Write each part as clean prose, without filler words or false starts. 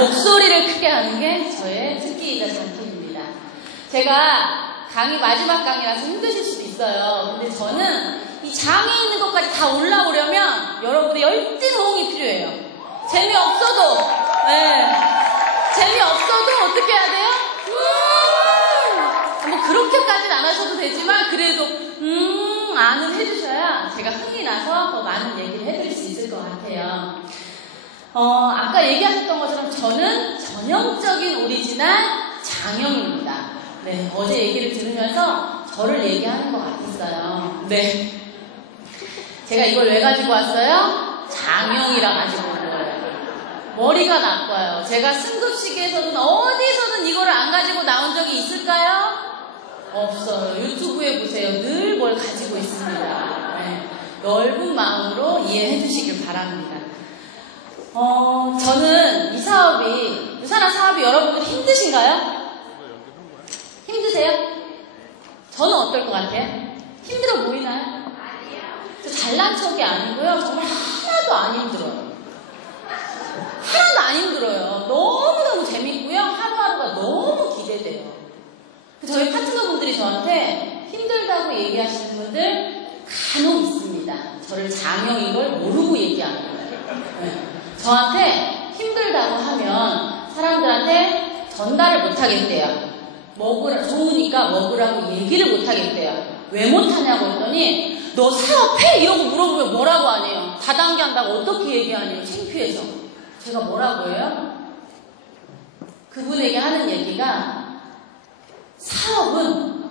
목소리를 크게 하는 게 저의 특기이자 장점입니다. 제가 강의 마지막 강의라서 힘드실 수도 있어요. 근데 저는 이 장에 있는 것까지 다 올라오려면 여러분의 열띤 호응이 필요해요. 재미없어도 재미없어도 어떻게 해야 돼요? 뭐 그렇게까지는 안 하셔도 되지만 그래도 안은 해주셔야 제가 흥이 나서 더 많은 얘기를 해드릴 수 있을 것 같아요. 아까 얘기하셨던 것처럼 저는 전형적인 오리지널 장영입니다. 네, 어제 얘기를 들으면서 저를 얘기하는 것 같았어요. 네. 제가 이걸 왜 가지고 왔어요? 장영이라 가지고 온 거예요. 머리가 나빠요. 제가 승급시계에서든 어디서든 이거를 안 가지고 나온 적이 있을까요? 없어요. 유튜브에 보세요. 늘 뭘 가지고 있습니다. 네. 넓은 마음으로 이해해 주시길 바랍니다. 저는 이 사업이, 유산화 사업이 여러분들 힘드신가요? 힘드세요? 저는 어떨 것 같아요? 힘들어 보이나요? 저 잘난 척이 아니고요. 정말 하나도 안 힘들어요. 하나도 안 힘들어요. 너무너무 재밌고요. 하루하루가 너무 기대돼요. 저희 파트너분들이 저한테 힘들다고 얘기하시는 분들 간혹 있습니다. 저를 장영인 걸 모르고 얘기하는 거예요. 네. 저한테 힘들다고 하면 사람들한테 전달을 못하겠대요. 좋으니까 먹으라고 얘기를 못하겠대요. 왜 못하냐고 했더니 너 사업해? 이러고 물어보면 뭐라고 하네요. 다단계 한다고 어떻게 얘기하네요. 창피해서. 제가 뭐라고 해요? 그분에게 하는 얘기가 사업은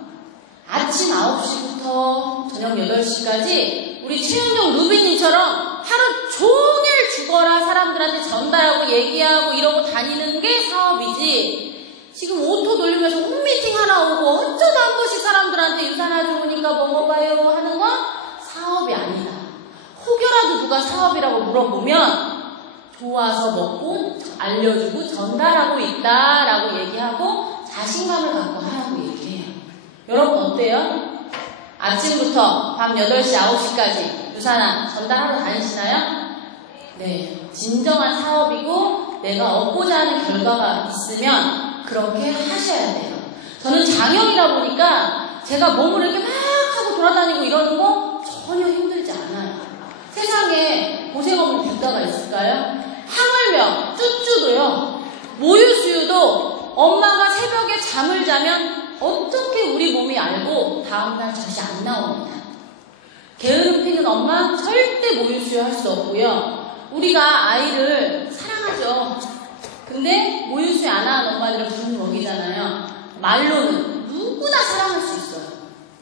아침 9시부터 저녁 8시까지 우리 최은정 루비님처럼 하루 종일 죽어라 사람들한테 전달하고 얘기하고 이러고 다니는 게 사업이지, 지금 오토 돌리면서 홈미팅 하나 오고 어쩌다 한 번씩 사람들한테 유산화 좋으니까 먹어봐요 하는 건 사업이 아니다. 혹여라도 누가 사업이라고 물어보면 좋아서 먹고 알려주고 전달하고 있다라고 얘기하고 자신감을 갖고 하라고 얘기해요. 여러분 어때요? 아침부터 밤 8시, 9시까지 유산화 전달하러 다니시나요? 네, 진정한 사업이고 내가 얻고자 하는 결과가 있으면 그렇게 하셔야 돼요. 저는 장영이다 보니까 제가 몸을 이렇게 막 하고 돌아다니고 이러는 거 전혀 힘들지 않아요. 세상에 고생 없는 대가가 있을까요? 하물며 쭈쭈도요, 모유수유도 엄마가 새벽에 잠을 자면 어떻게 우리 몸이 알고 다음날 젖이 안 나옵니다. 게으름 피는 엄마 절대 모유수유 할 수 없고요. 우리가 아이를 사랑하죠. 근데 모유수유 안 하는 엄마들은 부른 먹이잖아요. 말로는 누구나 사랑할 수 있어요.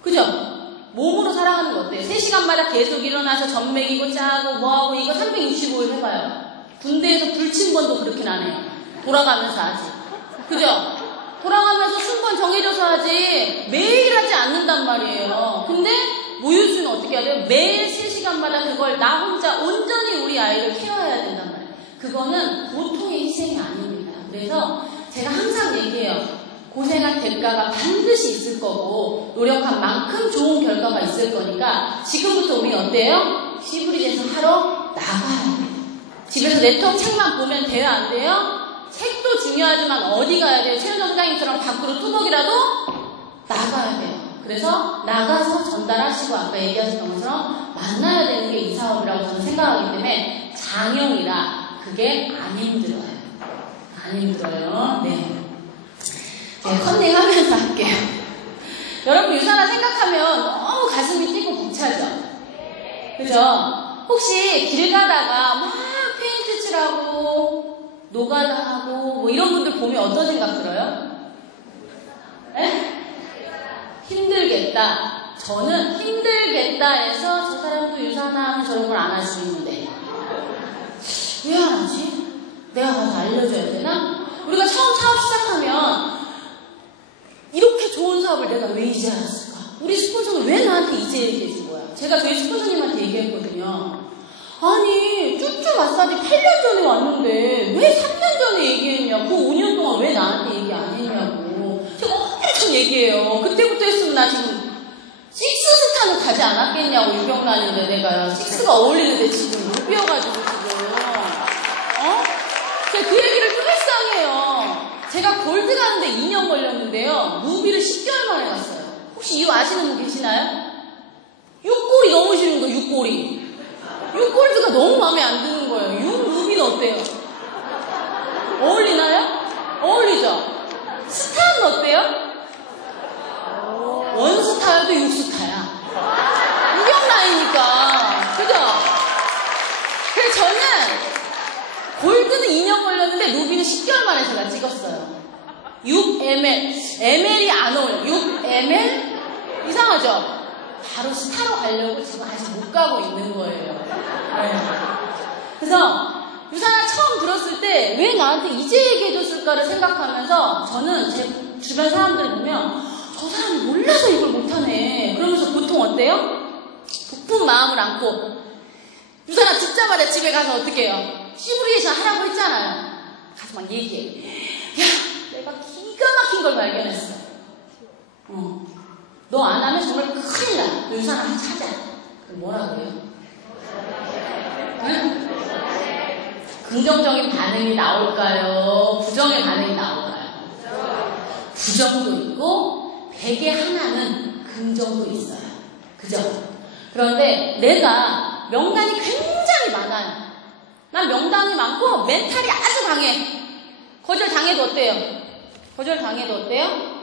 그죠? 몸으로 사랑하는 거 어때요? 3시간마다 계속 일어나서 젖 먹이고 짜고 뭐하고 이거 365일 해봐요. 군대에서 불침번도 그렇게 나네요. 돌아가면서 하지. 그죠? 돌아가면서 순번 정해져서 하지 매일 하지 않는단 말이에요. 근데 모유수유는 어떻게 해야 돼요? 매일 3시간마다 그걸 나 혼자 온전히 우리 아이를 케어해야 된단 말이에요. 그거는 보통의 희생이 아닙니다. 그래서 제가 항상 얘기해요. 고생한 대가가 반드시 있을 거고 노력한 만큼 좋은 결과가 있을 거니까 지금부터 우리 어때요? 시브리즈에서 하러 나가야 돼요. 집에서 랩톱 책만 보면 돼요? 안 돼요? 책도 중요하지만 어디 가야 돼요? 최은정 사장님처럼 밖으로 뚜벅이라도 나가야 돼요. 그래서 나가서 전달하시고 아까 얘기하신 것처럼 만나야 되는 게 이 사업이라고 저는 생각하기 때문에 장영이라 그게 안 힘들어요. 안 힘들어요. 네. 컨닝하면서 할게요. 여러분 유산화 생각하면 너무 가슴이 뛰고 벅차죠? 그죠? 혹시 길 가다가 막 페인트 칠하고 노가다 하고 뭐 이런 분들 보면 어떤 생각 들어요? 에? 힘들겠다. 저는 힘들겠다 해서 저 사람도 유산화하면 저런 걸 안 할 수 있는데 왜 안 하지? 내가 가서 알려줘야 되나? 우리가 처음 사업 시작하면 이렇게 좋은 사업을 내가 왜 이제 알았을까? 우리 스폰서는 왜 나한테 이제 얘기해 준 거야? 제가 저희 스폰서님한테 얘기했거든요. 아니 쭈쭈 마사지 8년 전에 왔는데 왜 3년 전에 얘기했냐고, 5년 동안 왜 나한테 얘기 안 했냐고 제가 엄청 얘기해요. 그때부터 했으면 나 지금 식스스타는 가지 않았겠냐고. 유병란인데 내가 식스가 어울리는데 지금 못 비워가지고 지금 제가 그 얘기를 또 했어요. 최연장이에요. 제가 골드 가는데 2년 걸렸는데요. 루비를 10개월 만에 갔어요. 혹시 이거 아시는 분 계시나요? 6골이 너무 싫은 거예요. 6골이. 6골드가 너무 마음에 안 드는 거예요. 6 루비는 어때요? 어울리나요? 어울리죠? 스타는 어때요? 원스타여도 6스타야. 우경 라인이니까. 그죠? 그래서 저는 골드는 2년 걸렸는데 루비는 10개월 만에 제가 찍었어요. 6ml. ml이 안 어울려요. 6ml? 이상하죠? 바로 스타로 가려고 지금 아직 못 가고 있는 거예요. 네. 그래서 유산아 처음 들었을 때 왜 나한테 이제 얘기해줬을까를 생각하면서 저는 제 주변 사람들 보면 저 사람이 몰라서 이걸 못하네. 그러면서 보통 어때요? 높은 마음을 안고 유산아 듣자마자 집에 가서 어떻게 해요? 시뮬레이션 하라고 했잖아요. 가서 막 얘기해. 야, 내가 기가 막힌 걸 발견했어. 너 안 하면 정말 큰일 나. 유산아 찾아. 그럼 뭐라고 해요? 응? 긍정적인 반응이 나올까요? 부정의 반응이 나올까요? 부정도 있고 100에 하나는 긍정도 있어요. 그죠? 그런데 내가 명단이 굉장히 많아요. 난 명단이 많고 멘탈이 아주 강해. 거절 당해도 어때요? 거절 당해도 어때요?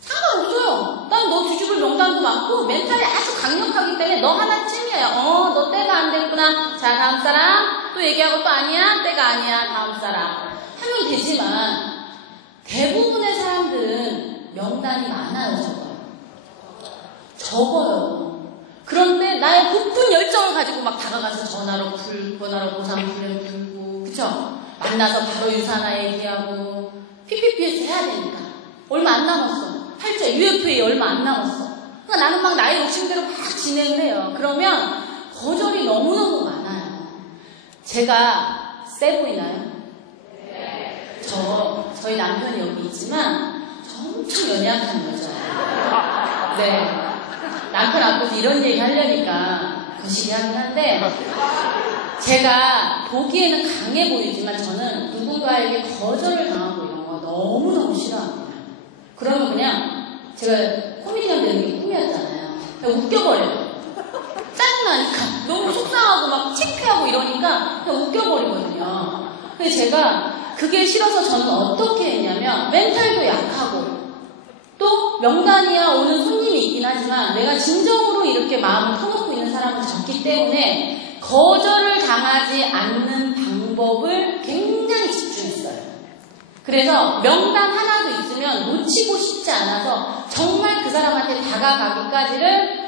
상관없어요. 난 너 뒤집을 명단도 많고 멘탈이 아주 강력하기 때문에 너 하나쯤이에요. 너 때가 안 됐구나. 자, 다음 사람. 또 얘기하고 또 아니야? 때가 아니야. 다음 사람. 하면 되지만 대부분의 사람들은 명단이 많아요. 적어요. 그런데 나의 고픈 열정을 가지고 막 다가가서 전화로 보상 풀고 그쵸? 만나서 바로 유산화 얘기하고 PPP에서 해야 되니까 얼마 안 남았어. 팔자 UFA 얼마 안 남았어. 그러니까 나는 막 나의 욕심대로 막 진행을 해요. 그러면 거절이 너무너무 많아요. 제가 세 보이나요? 네. 저희 남편이 여기 있지만 저 엄청 연약한 여자예요. 네. 남편 앞에서 이런 얘기 하려니까 거시기하긴 한데 제가 보기에는 강해 보이지만 저는 누군가에게 거절을 당하고 이런 거 너무너무 싫어합니다. 그러면 그냥 제가 코미디언 되는 게 꿈이었잖아요. 그냥 웃겨버려요. 짜증나니까 너무 속상하고 막 창피하고 이러니까 그냥 웃겨버리거든요. 근데 제가 그게 싫어서 저는 어떻게 했냐면 멘탈도 약하고 또 명단이야 오는 손님이 있긴 하지만 내가 진정으로 이렇게 마음을 터놓고 있는 사람은 적기 때문에 거절을 당하지 않는 방법을 굉장히 집중했어요. 그래서 명단 하나도 있으면 놓치고 싶지 않아서 정말 그 사람한테 다가가기까지를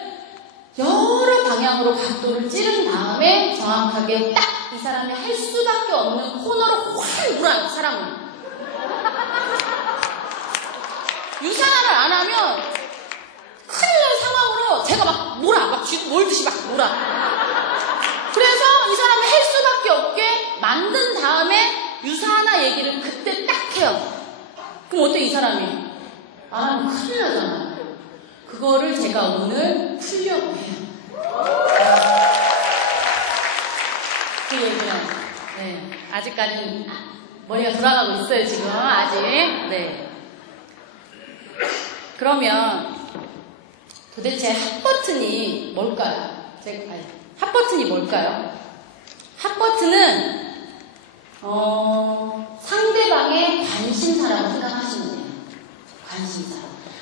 여러 방향으로 각도를 찌른 다음에 정확하게 딱 이 사람이 할 수밖에 없는 코너로 확 물어요. 사람을. 유산화를 안 하면 큰일 날 상황으로 제가 막 몰듯이 막 몰아. 그래서 이 사람이 할 수밖에 없게 만든 다음에 유산화 얘기를 그때 딱 해요. 그럼 어때 이 사람이? 아, 큰일 나잖아요. 그거를 제가 오늘 풀려고 해요. 그 얘기는 네, 아직까지 머리가 돌아가고 있어요. 지금 아직. 네. 그러면 도대체 핫버튼이 뭘까요? 핫버튼이 뭘까요? 핫버튼은 상대방의 관심사라고 생각하시면 돼요. 관심사.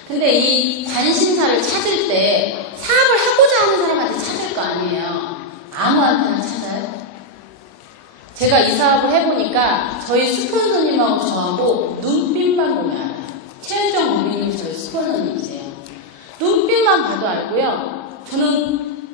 근데 이 관심사를 찾을 때 사업을 하고자 하는 사람한테 찾을 거 아니에요. 아무한테나 찾아요. 제가 이 사업을 해보니까 저희 스폰서님하고 저하고 눈빛만 보면 알아요. 최은정 무비님 저희 스폰서님이세요. 눈빛만 봐도 알고요. 저는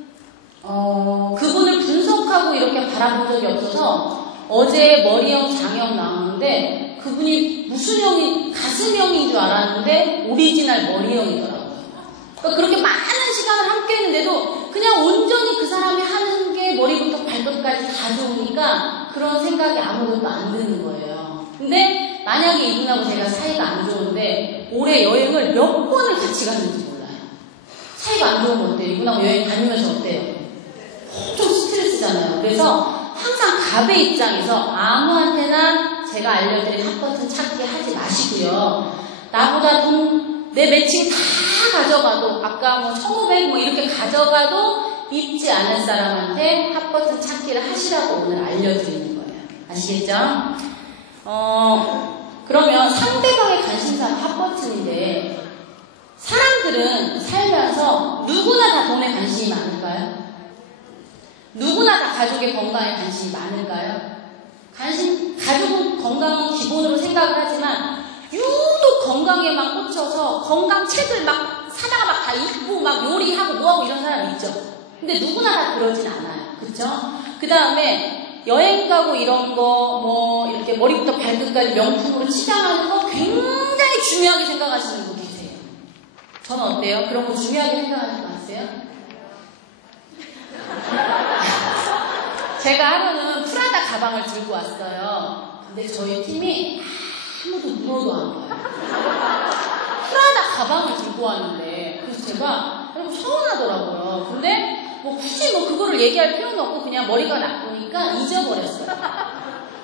그분을 분석하고 이렇게 바라본 적이 없어서 어제 머리형, 장형 나오는데 그분이 무슨 형이 가슴형인 줄 알았는데 오리지널 머리형이더라고요. 그러니까 그렇게 많은 시간을 함께 했는데도 그냥 온전히 그 사람이 하는 게 머리부터 발끝까지 다 좋으니까 그런 생각이 아무것도 안 드는 거예요. 근데 만약에 이분하고 제가 사이가 안 좋은데 올해 여행을 몇 번을 같이 갔는지 몰라요. 사이가 안 좋은 거 어때요? 이분하고 여행 다니면서 어때요? 엄청 스트레스잖아요. 그래서 항상 갑의 입장에서 아무한테나 제 제가 알려드린 핫버튼 찾기 하지 마시고요. 나보다 내 매칭 다 가져가도 아까 뭐 1500 뭐 이렇게 가져가도 믿지 않을 사람한테 핫버튼 찾기를 하시라고 오늘 알려드리는 거예요. 아시겠죠? 그러면 상대방의 관심사가 핫버튼인데 사람들은 살면서 누구나 다 돈에 관심이 많을까요? 누구나 다 가족의 건강에 관심이 많을까요? 가족 건강은 기본으로 생각을 하지만 유독 건강에만 꽂혀서 건강책을 막 사다가 막 다 읽고 막 요리하고 뭐하고 이런 사람 있죠. 근데 누구나 다 그러진 않아요. 그쵸? 그 다음에 여행 가고 이런 거 뭐 이렇게 머리부터 발끝까지 명품으로 치장하는 거 굉장히 중요하게 생각하시는 분 계세요. 저는 어때요? 그런 거 중요하게 생각하지 마세요? 제가 하루는 프라다 가방을 들고 왔어요. 근데 저희 팀이 아무도 물어도 안 가요. 프라다 가방을 들고 왔는데 그래서 제가 좀 서운하더라고요. 근데 뭐 굳이 뭐 그거를 얘기할 필요는 없고 그냥 머리가 나쁘니까 잊어버렸어요.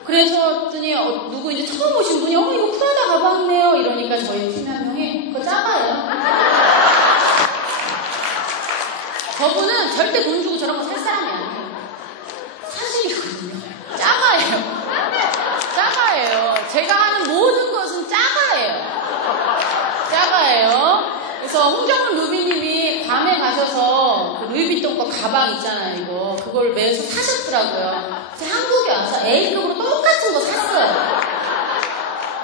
그래서 했더니 누구 이제 처음 오신 분이 이거 프라다 가방이네요 이러니까 저희 팀 한 명이 그거 작아요. 저분은 절대 돈 주고 저런 거 살 사람이 아니에요. 사실이거든요. 작아요. 제가 하는 모든 것은 작아요. 그래서 홍정은 루비님이 괌에 가셔서 그 루이비통 거 가방 있잖아요. 이거 그걸 매서 사셨더라고요. 그래서 한국에 와서 A급으로 똑같은 거 샀어요.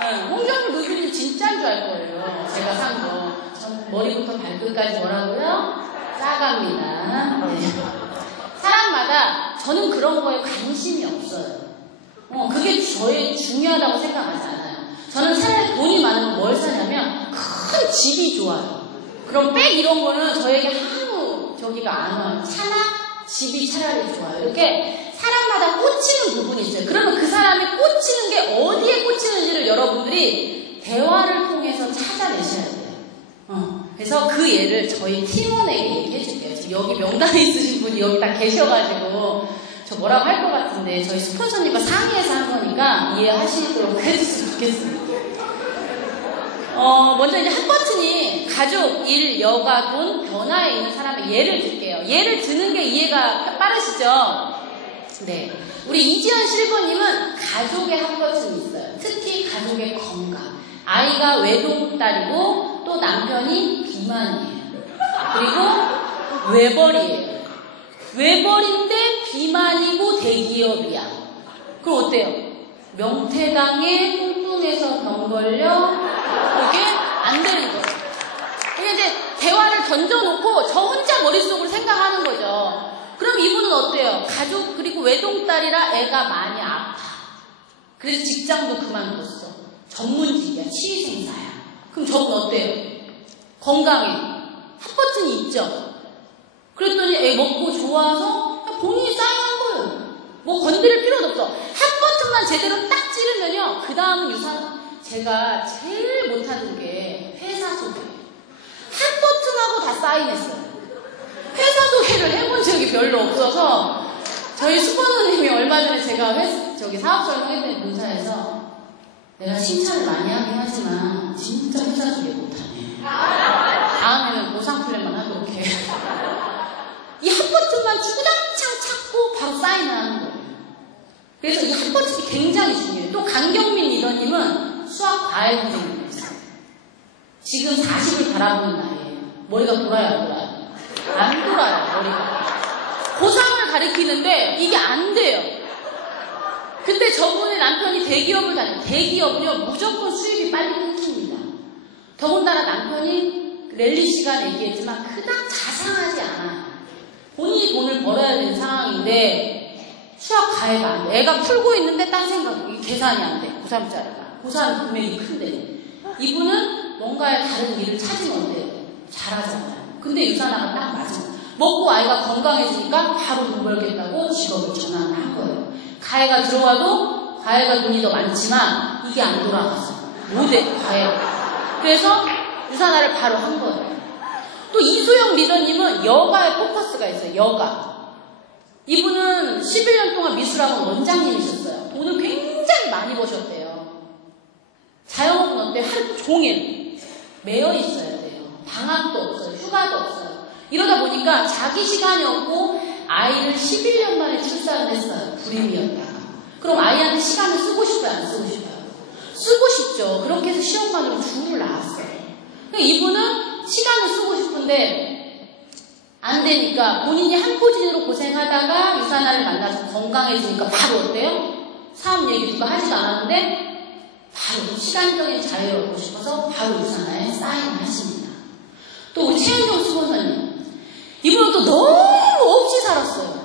네, 홍정은 루비님 진짜인 줄 알 거예요. 제가 산 거. 전 머리부터 발끝까지 뭐라고요? 싸갑니다. 네. 사람마다 저는 그런 거에 관심이 없어요. 그게 저의 중요하다고 생각하지 않아요. 저는 차라리 돈이 많으면 뭘 사냐면 큰 집이 좋아요. 그럼 백 이런 거는 저에게 아무 저기가 안 와요. 차나 집이 차라리 좋아요. 이렇게 사람마다 꽂히는 부분이 있어요. 그러면 그 사람이 꽂히는 게 어디에 꽂히는지를 여러분들이 대화를 통해서 찾아내셔야 돼요. 그래서 그 예를 저희 팀원에게 얘기해 줄게요. 지금 여기 명단에 있으신 분이 여기 다 계셔가지고 저 뭐라고 할 것 같은데 저희 스폰서님과 상의해서 한 거니까 이해하시도록 해주시면 좋겠습니다. 먼저 이제 핫버튼이 가족, 일, 여가, 돈, 변화에 있는 사람의 예를 들게요. 예를 드는 게 이해가 빠르시죠? 네. 우리 이지연 실버님은 가족의 핫버튼이 있어요. 특히 가족의 건강. 아이가 외동딸이고 또 남편이 비만이에요. 그리고 외벌이에요. 외벌인데 비만이고 대기업이야. 그럼 어때요? 명태당에 뚱뚱해서 병 걸려? 그게 안 되는 거예요. 그냥 이제 대화를 던져놓고 저 혼자 머릿속으로 생각하는 거죠. 그럼 이분은 어때요? 가족 그리고 외동딸이라 애가 많이 아파. 그래서 직장도 그만뒀어. 전문직이야. 치위생사야. 그럼 저분 어때요? 건강해. 핫버튼이 있죠. 그랬더니 애 먹고 좋아서 본인이 쌓여한 거예요. 뭐 건드릴 필요도 없어. 핫버튼만 제대로 딱 찌르면요. 그 다음은 유산. 제가 제일 못하는 게 회사 소개. 핫버튼하고 다 사인했어요. 회사 소개를 해본 적이 별로 없어서 저희 스포너님이 얼마 전에 제가 사업 설명했더니 본사에서 내가 칭찬을 많이 하긴 하지만 진짜 회사 소개 못하네. 다음에는 보상 플랜만 하도록 해. 이 핫버튼만 주구장창 찾고 바로 사인하는 거예요. 그래서 이 핫버튼이 굉장히 중요해요. 또 강경민 리더님은 수학 과외 선생님이었어요. 지금 40을 바라보는 나이에요. 머리가 돌아요, 안 돌아요? 안 돌아요, 머리가. 고3을 가르치는데 이게 안 돼요. 근데 저분의 남편이 대기업을 다녀요. 대기업은요, 무조건 수입이 빨리 끊깁니다. 더군다나 남편이 랠리 시간에 얘기했지만 그닥 자상하지 않아요. 본인이 돈을 벌어야 되는 상황인데 수학 과외가 안 돼. 애가 풀고 있는데 딴 생각이 계산이 안 돼. 고3짜리가. 고3 금액이 큰데. 이분은 뭔가의 다른 일을 찾으면 어때요? 잘하잖아요. 근데 유산화가 딱 맞아요. 먹고 아이가 건강해지니까 바로 돈 벌겠다고 직업을 전환을 한 거예요. 과외가 들어와도 과외가 돈이 더 많지만 이게 안 돌아갔어요. 못해, 과외가. 그래서 유산화를 바로 한 거예요. 또 이소영 리더님은 여가에 포커스가 있어요. 여가. 이분은 11년 동안 미술학원 원장님이셨어요. 돈을 굉장히 많이 버셨대요. 어때요? 하루 종일 매여 있어야 돼요. 방학도 없어요. 휴가도 없어요. 이러다 보니까 자기 시간이 없고 아이를 11년 만에 출산을 했어요. 불임이었다가. 그럼 아이한테 시간을 쓰고 싶어요? 안 쓰고 싶어요? 쓰고 싶죠. 그렇게 해서 시험관으로 둘을 낳았어요. 이분은 시간을 쓰고 싶은데 안 되니까 본인이 한 포진으로 고생하다가 유산아를 만나서 건강해지니까 바로 어때요? 사업 얘기 누가 하지도 않았는데 바로 시간적인 자유를 얻고 싶어서 바로 유산아에 사인을 하십니다. 또 우리 최은정 수고사님, 이분은 또 너무 없이 살았어요.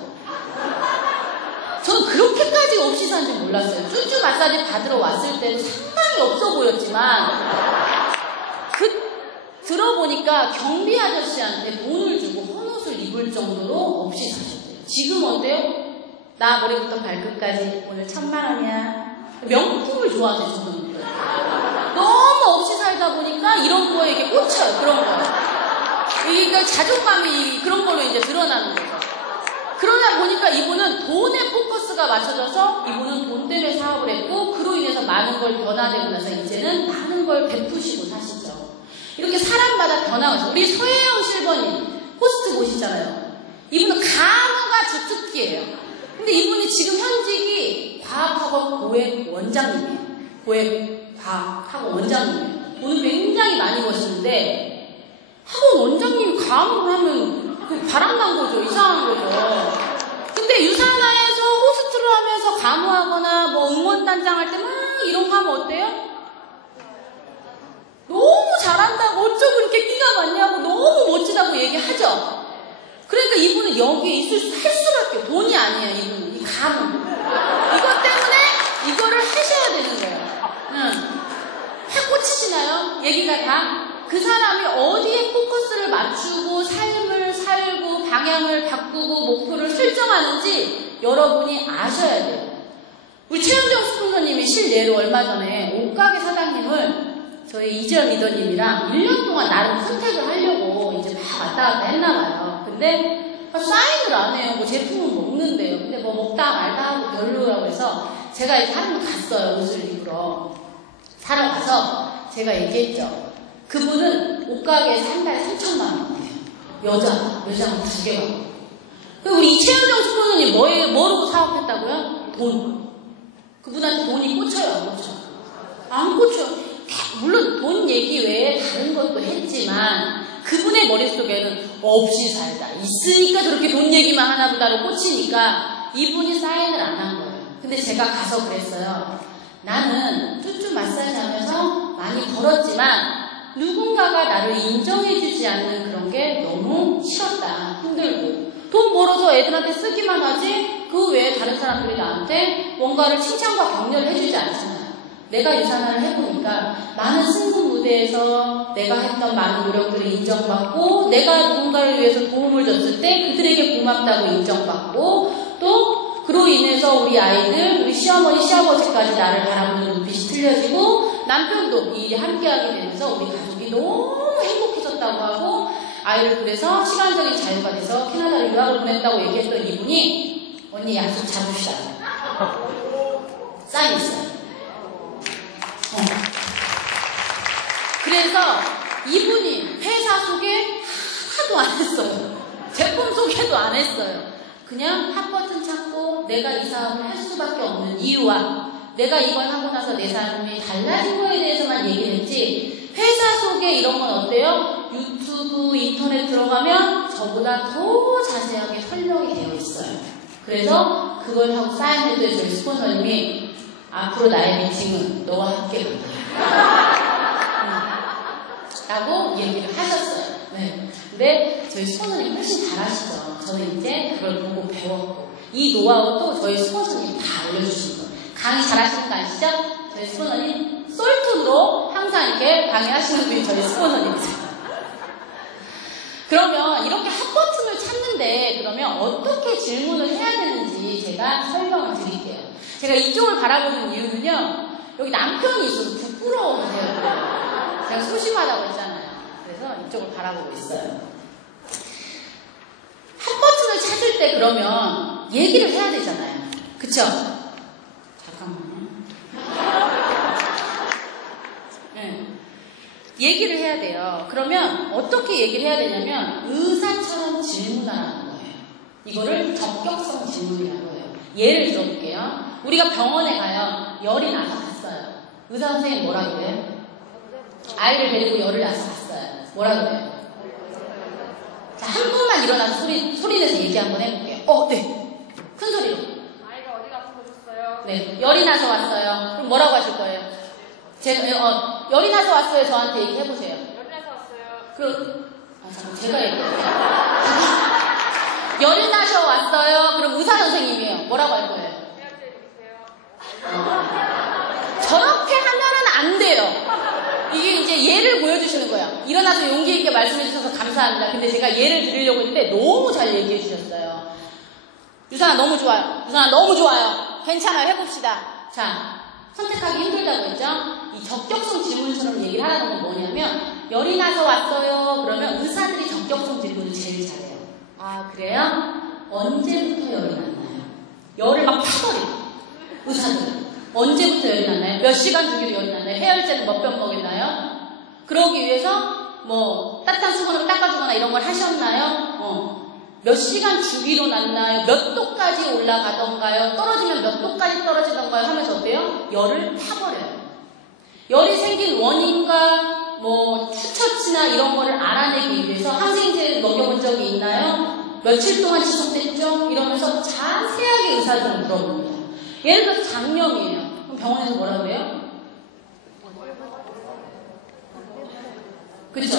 저는 그렇게까지 없이 사는지 몰랐어요. 쭈쭈 마사지 받으러 왔을 때도 상당히 없어 보였지만 들어보니까 경비 아저씨한테 돈을 주고 헌옷을 입을 정도로 없이 사셨대요. 지금 어때요? 나 머리부터 발끝까지 오늘 1000만원이야. 명품을 좋아하세요, 저는. 너무 없이 살다 보니까 이런 거에 이게 꽂혀요, 그런 거요. 그러니까 자존감이 그런 걸로 이제 드러나는 거죠. 그러다 보니까 이분은 돈에 포커스가 맞춰져서 이분은 돈 때문에 사업을 했고 그로 인해서 많은 걸 변화되고 나서 이제는 많은 걸 베푸시고 사시죠. 이렇게 사람마다 변화가 있어요. 우리 서혜영 실버님 호스트 보시잖아요. 이분은 간호가 주특기예요. 근데 이분이 지금 현직이 과학학원 고액 원장님이에요. 고액 과학학원 원장님이에요. 돈을 굉장히 많이 버시는데 학원 원장님이 간호를 하면 바람난 거죠. 이상한 거죠. 근데 유산아에서 호스트를 하면서 간호하거나 뭐 응원단장 할 때 막 이런 거 하면 어때요? 너무 잘한다고 어쩌고 이렇게 끼가 많냐고 너무 멋지다고 얘기하죠. 그러니까 이분은 여기에 할 수밖에 돈이 아니에요. 이분은 이 간호 이것 때문에 이거를 하셔야 되는 거예요. 확 꽂히시나요? 얘기가 다 그 사람이 어디에 포커스를 맞추고 삶을 살고 방향을 바꾸고 목표를 설정하는지 여러분이 아셔야 돼요. 우리 최은정 스폰서님이 실례로 얼마 전에 옷가게 사장님을 저희 이재현 리더님이랑 1년 동안 나름 선택을 하려고 이제 막 왔다 갔다 했나 봐요. 근데 사인을 안 해요. 뭐 제품은 먹는데요. 근데 뭐 먹다 말다 하고 별로라고 해서 제가 이제 하루 갔어요. 옷을 입으러. 사러 가서 제가 얘기했죠. 그분은 옷가게에서 한 달에 3,000만 원이에요. 여자가 2개가. 우리 최은정 스폰서님 뭐로 사업했다고요? 돈. 그분한테 돈이 꽂혀요, 안 꽂혀요? 안 꽂혀요. 물론 돈 얘기 외에 다른 것도 했지만 그분의 머릿속에는 없이 살다. 있으니까 저렇게 돈 얘기만 하나 보다로 꽂히니까 이분이 사인을 안 한 거예요. 근데 제가 가서 그랬어요. 나는 쭈쭈 마사지 하면서 많이 벌었지만 누군가가 나를 인정해주지 않는 그런 게 너무 싫었다. 힘들고. 돈 벌어서 애들한테 쓰기만 하지 그 외에 다른 사람들이 나한테 뭔가를 칭찬과 격려를 해주지 않잖아요. 내가 유산화를 해보니까 많은 승급 무대에서 내가 했던 많은 노력들이 인정받고 내가 누군가를 위해서 도움을 줬을 때 그들에게 고맙다고 인정받고 또 그로 인해서 우리 아이들, 우리 시어머니, 시아버지까지 나를 바라보는 눈빛이 틀려지고 남편도 이 일이 함께하게 되면서 우리 가족이 너무 행복해졌다고 하고 아이를 그래서 시간적인 자유가 돼서 캐나다로 유학을 보냈다고 얘기했던 이분이 언니 약속 잡읍시다. 사인했어요. 그래서 이분이 회사 소개 하나도 안 했어요. 제품 소개도 안 했어요. 그냥 핫 버튼 찾고 내가 이 사업을 할 수밖에 없는 이유와 내가 이걸 하고 나서 내 삶이 달라진 거에 대해서만 얘기를 했지 회사 소개 이런 건 어때요? 유튜브, 인터넷 들어가면 저보다 더 자세하게 설명이 되어 있어요. 그래서 그걸 하고 사인해도 저희 스폰서님이 앞으로 나의 미팅은 너와 함께 라고 얘기를 하셨어요. 네. 근데 저희 스폰서님 훨씬 잘하시죠. 저는 이제 그걸 보고 배웠고 이 노하우도 저희 스폰서님 다 알려주신 거예요. 강의 잘하시는 거 아시죠? 저희 스폰서님 쏠톤으로 항상 이렇게 강의하시는 분이 저희 스폰서님이세요. 그러면 이렇게 핫버튼을 찾는데 그러면 어떻게 질문을 해야 되는지 제가 설명을 드릴게요. 제가 이쪽을 바라보는 이유는요. 여기 남편이 있어서 부끄러워하세요. 제가 소심하다고 했잖아요. 그래서 이쪽을 바라보고 있어요. 핫버튼을 찾을 때 그러면 얘기를 해야 되잖아요. 그쵸? 잠깐만요. 네. 얘기를 해야 돼요. 그러면 어떻게 얘기를 해야 되냐면 의사처럼 질문하라는 거예요. 이거를 적격성 질문이라고 해요. 예를 들어볼게요. 우리가 병원에 가요. 열이 나서 갔어요. 의사 선생님 뭐라 그래요? 아이를 데리고 열을 나서 갔어요. 뭐라 그래요? 자, 한 분만 일어나서 소리 내서 얘기 한번 해볼게요. 네. 큰 소리로. 아이가 어디가 아프셨어요? 네. 열이 나서 왔어요. 그럼 뭐라고 하실 거예요? 열이 나서 왔어요. 저한테 얘기해보세요. 열이 나서 왔어요. 잠깐, 제가 얘기해요. 열이 나서 왔어요. 그럼 의사 선생님이에요. 뭐라고 할 거예요? 저렇게 하면은 안 돼요. 이게 이제 예를 보여주시는 거예요. 일어나서 용기 있게 말씀해 주셔서 감사합니다. 근데 제가 예를 드리려고 했는데 너무 잘 얘기해 주셨어요. 유산아 너무 좋아요. 유산아 너무 좋아요. 괜찮아요. 해봅시다. 자, 선택하기 힘들다고 했죠? 이 적격성 질문처럼 얘기를 하라는 건 뭐냐면 열이 나서 왔어요. 그러면 의사들이 적격성 질문을 제일 잘해요. 아 그래요? 언제부터 열이 났나요? 열을 막 타버리고 의사들은 언제부터 열이 났나요? 몇 시간 주기로 열이 났나요? 해열제는 몇 병 먹였나요? 그러기 위해서 뭐 따뜻한 수건으로 닦아주거나 이런 걸 하셨나요? 몇 시간 주기로 났나요? 몇 도까지 올라가던가요? 떨어지면 몇 도까지 떨어지던가요? 하면서 어때요? 열을 타버려요. 열이 생긴 원인과 뭐 추처치나 이런 거를 알아내기 위해서 항생제를 먹여본 적이 있나요? 며칠 동안 지속됐죠? 이러면서 자세하게 의사들은 물어봅니다. 예를 들어서 장염이에요. 그럼 병원에서 뭐라 그래요? 그쵸?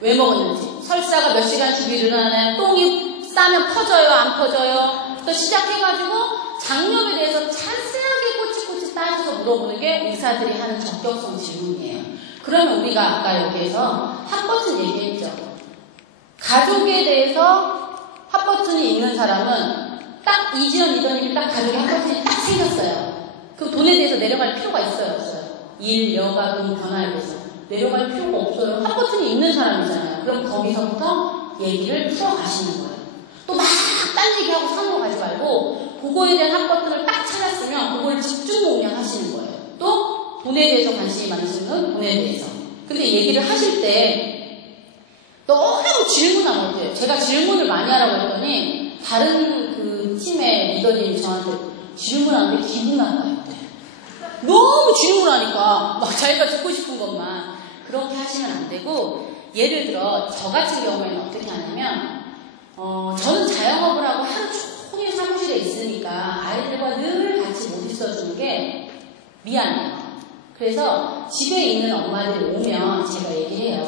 왜 먹었는지. 설사가 몇 시간 주기로 일어나나요? 똥이 싸면 퍼져요? 안 퍼져요? 또 시작해가지고 장염에 대해서 자세하게 꼬치꼬치 따져서 물어보는 게 의사들이 하는 적격성 질문이에요. 그러면 우리가 아까 여기에서 핫버튼 얘기했죠. 가족에 대해서 핫버튼이 있는 사람은 딱 이지연 이더님이 딱 가족에 핫버튼이 딱 생겼어요. 그럼 돈에 대해서 내려갈 필요가 있어요? 없어요? 일, 여가, 돈 변화에 대해서 내려갈 필요가 없어요. 핫버튼이 있는 사람이잖아요. 그럼 거기서부터 얘기를 풀어가시는 거예요. 또 막 딴얘기하고 산으로 가지 말고 그거에 대한 핫버튼을 딱 찾았으면 그걸 집중 공략하시는 거예요. 또 돈에 대해서 관심이 많으시면 돈에 대해서. 근데 얘기를 하실 때 너무 질문하면 어때요? 제가 질문을 많이 하라고 했더니 다른 그 팀의 리더님이 저한테 질문하는데 기분 나빠요. 너무 질문하니까 막 자기가 듣고 싶은 것만. 그렇게 하시면 안 되고, 예를 들어 저 같은 경우에는 어떻게 하냐면 저는 자영업을 하고 하루 종일 사무실에 있으니까 아이들과 늘 같이 못 있어주는 게 미안해요. 그래서 집에 있는 엄마들이 오면 제가 얘기해요.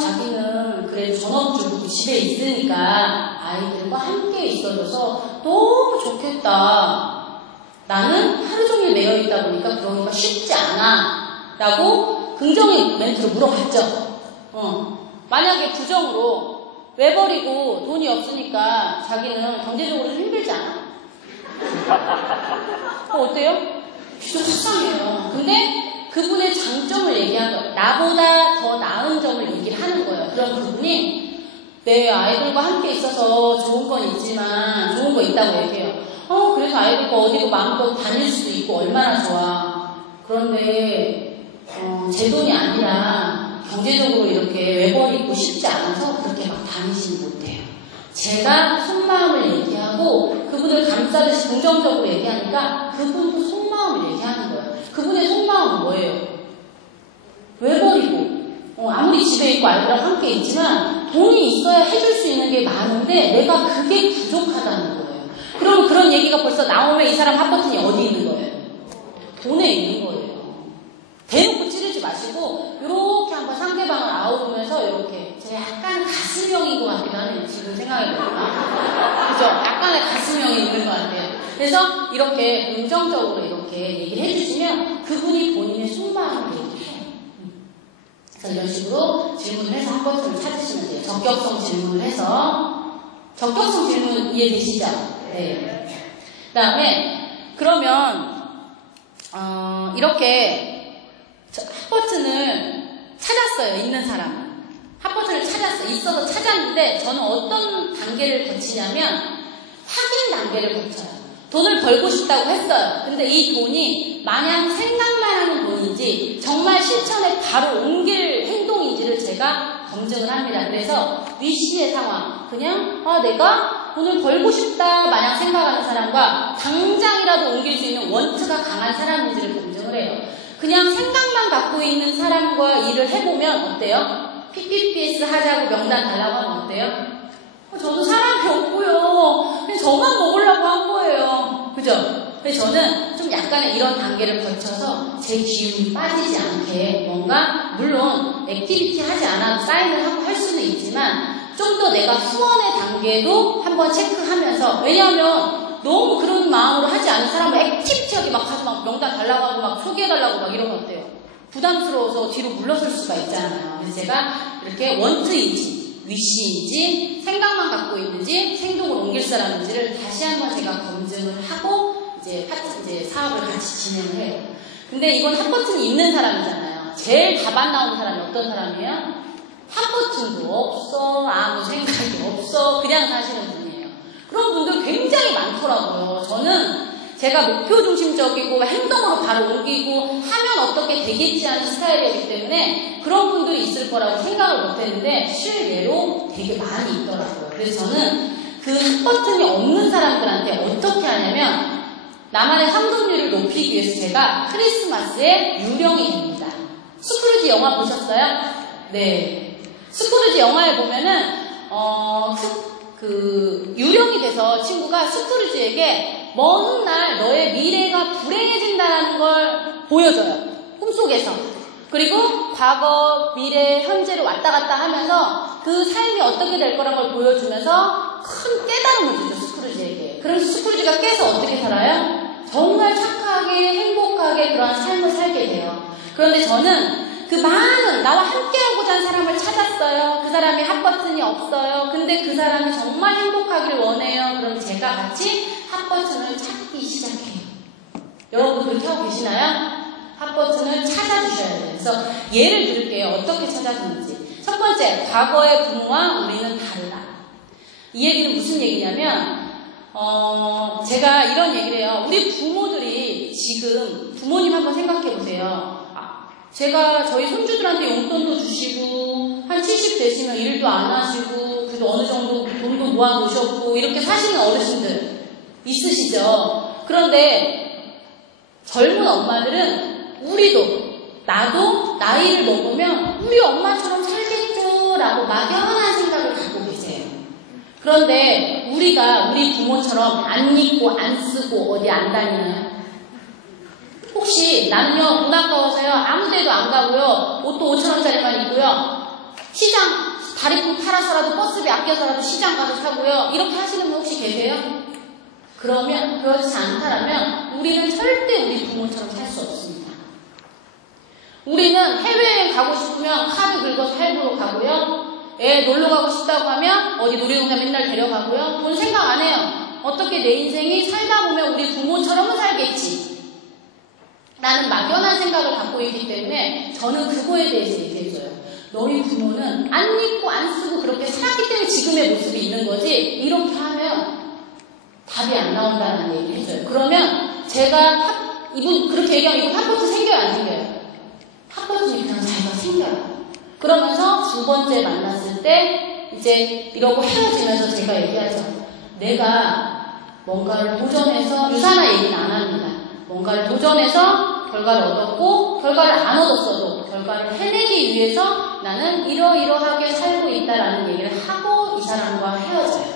자기는 그래도 전업 주부도 집에 있으니까 아이들과 함께 있어줘서 너무 좋겠다. 나는 하루 종일 매여 있다 보니까 그러기가 쉽지 않아. 라고 긍정의 멘트로 물어봤죠. 만약에 부정으로 왜 버리고 돈이 없으니까 자기는 경제적으로 힘들지 않아? 어때요? 진짜 속상해요. 근데 그분의 장점을 얘기한 거예요. 나보다 더 나은 점을 얘기를 하는 거예요. 그럼 그분이 내 아이들과 함께 있어서 좋은 건 있지만 좋은 거 있다고 얘기해요. 그래서 아이들과 어디로 마음껏 다닐 수도 있고 얼마나 좋아. 그런데 제 돈이 아니라 경제적으로 이렇게 외벌이고 싶지 않아서 그렇게 막 다니지는 못해요. 제가 속마음을 얘기하고 그분을 감싸듯이 긍정적으로 얘기하니까 그분도 속마음을 얘기하는 거예요. 그분의 속마음은 뭐예요? 외벌이고 아무리 집에 있고 아이들랑 함께 있지만 돈이 있어야 해줄 수 있는 게 많은데 내가 그게 부족하다는 거예요. 그럼 그런 얘기가 벌써 나오면 이 사람 핫버튼이 어디 있는 거예요? 돈에 있는 거예요. 대놓고 찌르지 마시고 이렇게 한번 상대방을 아우르면서 이렇게 제가 약간 가슴형인 것 같기도 하네요. 지금 생각해보니까. 그죠? 약간의 가슴형이 있는 것 같아요. 그래서 이렇게 긍정적으로 이렇게 얘기를 해주시면 그분이 본인의 속마음을 얘기해요. 그래서 이런 식으로 질문을 해서 핫버튼을 찾으시면 돼요. 적격성 질문을 해서. 적격성 질문 이해되시죠? 네. 그 다음에 그러면 이렇게 핫버튼을 찾았어요. 있는 사람은. 핫버튼을 찾았어요. 있어서 찾았는데 저는 어떤 단계를 거치냐면 확인 단계를 거쳐요. 돈을 벌고 싶다고 했어요. 근데 이 돈이 마냥 생각만 하는 돈인지 정말 실천에 바로 옮길 검증을 합니다. 그래서 위시의 상황, 그냥 내가 돈을 벌고 싶다 마냥 생각하는 사람과 당장이라도 옮길 수 있는 원투가 강한 사람인지를 검증을 해요. 그냥 생각만 갖고 있는 사람과 일을 해보면 어때요? PPPS 하자고 명단 달라고 하면 어때요? 저도 사람이 없고요. 그냥 저만 먹으려고 한 거예요. 그죠? 그래서 저는 좀 약간의 이런 단계를 거쳐서 제 기운이 빠지지 않게 뭔가 물론 액티비티 하지 않아도 사인을 하고 할 수는 있지만 좀 더 내가 후원의 단계도 한번 체크하면서 왜냐하면 너무 그런 마음으로 하지 않은 사람은 액티비티하게 막 가서 막 명단 달라고 하고 막 소개해달라고 막 이러면 어때요? 부담스러워서 뒤로 물러설 수가 있잖아요. 그래서 제가 이렇게 원트인지 위시인지 생각만 갖고 있는지 행동을 옮길 사람인지를 다시 한번 제가 검증을 하고 이제 사업을 같이 진행을 해요. 근데 이건 핫버튼이 있는 사람이잖아요. 제일 답 안 나오는 사람이 어떤 사람이에요? 핫버튼도 없어, 아무 생각이 없어, 그냥 사시는 분이에요. 그런 분들 굉장히 많더라고요. 저는 제가 목표 중심적이고 행동으로 바로 옮기고 하면 어떻게 되겠지 하는 스타일이기 때문에 그런 분들이 있을 거라고 생각을 못했는데 실례로 되게 많이 있더라고요. 그래서 저는 그 핫버튼이 없는 사람들한테 어떻게 하냐면 나만의 황금률을 높이기 위해서 제가 크리스마스에 유령이 됩니다. 스크루지 영화 보셨어요? 네. 스크루지 영화에 보면은 유령이 돼서 친구가 스크루지에게 먼 날 너의 미래가 불행해진다는 걸 보여줘요. 꿈속에서. 그리고 과거, 미래, 현재를 왔다 갔다 하면서 그 삶이 어떻게 될 거란 걸 보여주면서 큰 깨달음을 주죠, 스크루지에게. 그래서 스크루지가 깨서 어떻게 살아요? 정말 착하게, 행복하게 그러한 삶을 살게 돼요. 그런데 저는 그 많은 나와 함께하고자 하는 사람을 찾았어요. 그 사람이 핫버튼이 없어요. 근데 그 사람이 정말 행복하기를 원해요. 그럼 제가 같이 핫버튼을 찾기 시작해요. 여러분 그렇게 하고 계시나요? 핫버튼을 찾아주셔야 돼요. 그래서 예를 들을게요. 어떻게 찾아주는지. 첫 번째, 과거의 부모와 우리는 다르다. 이 얘기는 무슨 얘기냐면 제가 이런 얘기를 해요. 우리 부모들이 지금 부모님 한번 생각해 보세요. 제가 저희 손주들한테 용돈도 주시고 한 70 되시면 일도 안 하시고 그래도 어느 정도 돈도 모아 놓으셨고 이렇게 사시는 어르신들 있으시죠. 그런데 젊은 엄마들은 우리도 나도 나이를 먹으면 우리 엄마처럼 살겠죠 라고 막연한 생각을 갖고 계세요. 그런데 우리가 우리 부모처럼 안 입고 안 쓰고 어디 안 다니나요? 혹시 나는요 돈 아까워서요 아무 데도 안 가고요 옷도 5,000원짜리만 입고요 시장 다리꿈 팔아서라도 버스비 아껴서라도 시장 가서 사고요 이렇게 하시는 분 혹시 계세요? 그러면 그렇지 않다라면 우리는 절대 우리 부모처럼 살 수 없습니다. 우리는 해외여행 가고 싶으면 카드 긁어서 할부로 가고요 애 놀러 가고 싶다고 하면 어디 놀이동산 맨날 데려가고요 돈 생각 안 해요. 어떻게 내 인생이 살다 보면 우리 부모처럼은 살겠지 나는 막연한 생각을 갖고 있기 때문에 저는 그거에 대해서 얘기해줘요. 너희 부모는 안 입고 안 쓰고 그렇게 살았기 때문에 지금의 모습이 있는 거지 이렇게 하면 답이 안 나온다는 얘기를 해줘요. 그러면 제가 이분 그렇게 얘기하면 이분 핫버튼 생겨요 안 생겨요? 핫버튼이 그냥 자기가 생겨요. 그러면서 두 번째 만났을 때 이제 이러고 헤어지면서 제가 얘기하죠. 내가 뭔가를 도전해서 유산화 얘기는 안 합니다. 뭔가를 도전해서 결과를 얻었고 결과를 안 얻었어도 결과를 해내기 위해서 나는 이러이러하게 살고 있다라는 얘기를 하고 이 사람과 헤어져요.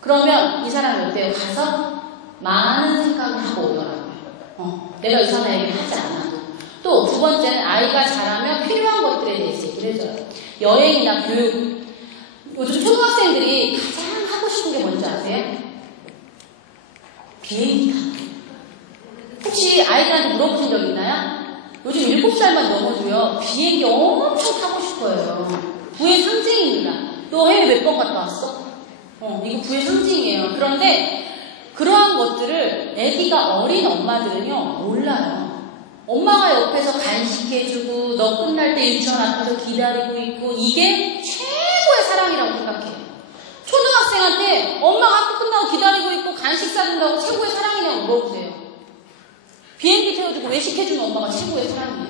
그러면 이 사람이 어때요? 가서 많은 생각을 하고 오더라고요. 내가 유산화 얘기를 하지 않아도. 또 두 번째는 아이가 자라면 필요한 것들에 대해서 얘기를 해줘요. 여행이나 교육. 요즘 초등학생들이 가장 하고 싶은 게 뭔지 아세요? 비행기 타기. 혹시 아이들한테 물어보신 적 있나요? 요즘 7살만 넘어도요 비행기 엄청 타고 싶어요. 부의 상징입니다. 너 해외 몇 번 갔다 왔어? 이거 부의 상징이에요. 그런데 그러한 것들을 아기가 어린 엄마들은요 몰라요. 엄마가 옆에서 간식해주고 너 끝날 때 유치원 앞에서 기다리고 있고 이게 최고의 사랑이라고 생각해요. 초등학생한테 엄마가 학교 끝나고 기다리고 있고 간식 사준다고 최고의 사랑이냐고 물어보세요. 비행기 태워주고 외식해주는 엄마가 최고의 사랑이에요.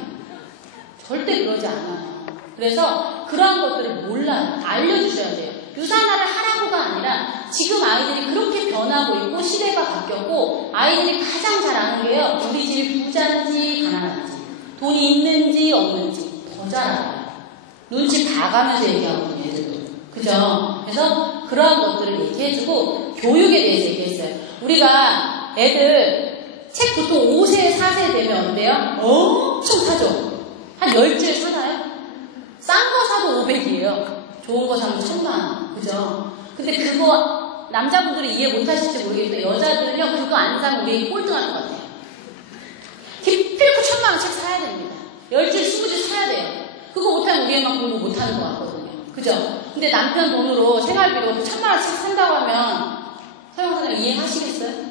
절대 그러지 않아요. 그래서 그러한 것들을 몰라요. 알려주셔야 돼요. 유산화를 하라고가 아니라 지금 아이들이 그렇게 변하고 있고 시대가 바뀌었고 아이들이 가장 잘 아는 게요. 우리 집 부자인지 가난한지 돈이 있는지 없는지 더 잘 알아요. 눈치 봐가면서 얘기하거든요. 애들도. 그죠? 그래서 그러한 것들을 얘기해주고 교육에 대해서 얘기했어요. 우리가 애들 책 보통 5세, 4세 되면 어때요? 엄청 사죠? 한 10줄 사나요? 싼 거 사도 500이에요. 좋은 거 사면 1000만. 그죠? 근데 그거 남자분들이 이해 못하실지 모르겠는데 여자들은요 그거 안 사면 우리 꼴등하는 것 같아요. 기필코 1000만 원씩 사야 됩니다. 10줄, 20줄 사야 돼요. 그거 못하면 우리 애만 공부 못하는 것 같거든요. 그죠? 근데 남편 돈으로 생활비로 1000만 원씩 산다고 하면 서영 선생님 이해하시겠어요?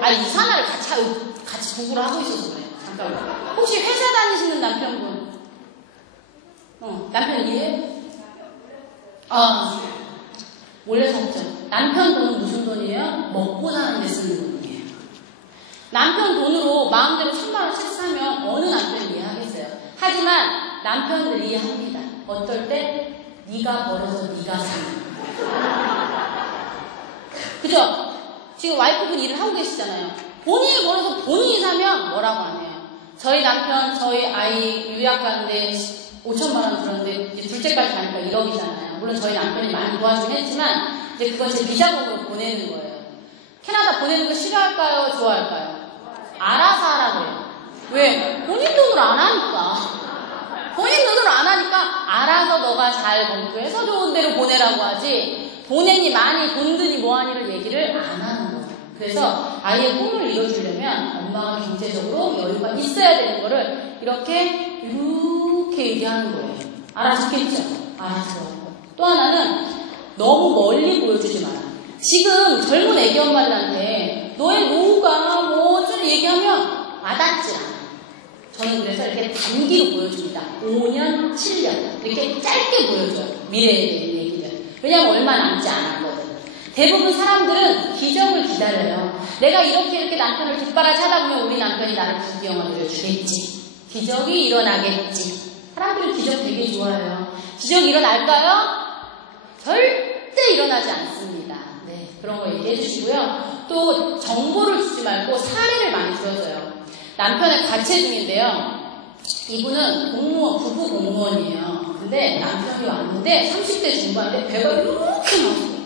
아, 유산화를 같이 공부를 하고 있어서 그래요. 잠깐만. 혹시 회사 다니시는 남편분? 남편 이해해요? 몰래 샀죠. 남편 돈은 무슨 돈이에요? 먹고 사는 데 쓰는 돈이에요. 남편 돈으로 마음대로 1000만 원씩 사면 어느 남편이 이해하겠어요? 하지만 남편들 이해합니다. 어떨 때? 네가 벌어서 네가 사는. 그죠? 지금 와이프분 일을 하고 계시잖아요. 본인이 벌어서 본인이 사면 뭐라고 안 해요. 저희 남편, 저희 아이 유학 가는데 5천만 원 들었는데 이제 둘째까지 가니까 1억이잖아요. 물론 저희 남편이 많이 도와주긴 했지만 이제 그건 제 비자금으로 보내는 거예요. 캐나다 보내는 거 싫어할까요? 좋아할까요? 알아서 하라 그래요. 왜? 본인 돈으로 안 하니까. 본인 돈으로 안 하니까 알아서 너가 잘 검토해서 좋은 데로 보내라고 하지 본인이 많이 돈 드니 뭐하니를 얘기를 안 하는 거예요. 그래서 아이의 꿈을 이뤄주려면 엄마가 경제적으로 여유가 있어야 되는 거를 이렇게 얘기하는 거예요. 알아듣겠죠? 알아들어요. 또 하나는 너무 멀리 보여주지 마라. 지금 젊은 애기 엄마들한테 너의 노후가 뭐좀 얘기하면 와닿지 않아. 저는 그래서 이렇게 단기로 보여줍니다. 5년, 7년 이렇게 짧게 보여줘요. 미래에 대한 얘기를. 왜냐면 얼마 남지 않았거든. 대부분 사람들은 기적을 기다려요. 내가 이렇게 남편을 뒷바라지 하다 보면 우리 남편이 나를 부귀영화를 주겠지. 기적이 일어나겠지. 사람들은 기적 되게 좋아해요. 기적이 일어날까요? 절대 일어나지 않습니다. 네, 그런 거 얘기해 주시고요. 또 정보를 주지 말고 사례를 많이 들어줘요. 남편의 가채 중인데요. 이분은 부부 공무원이에요. 근데 남편이 왔는데 30대 중반인데 배가 이렇게 나왔어요.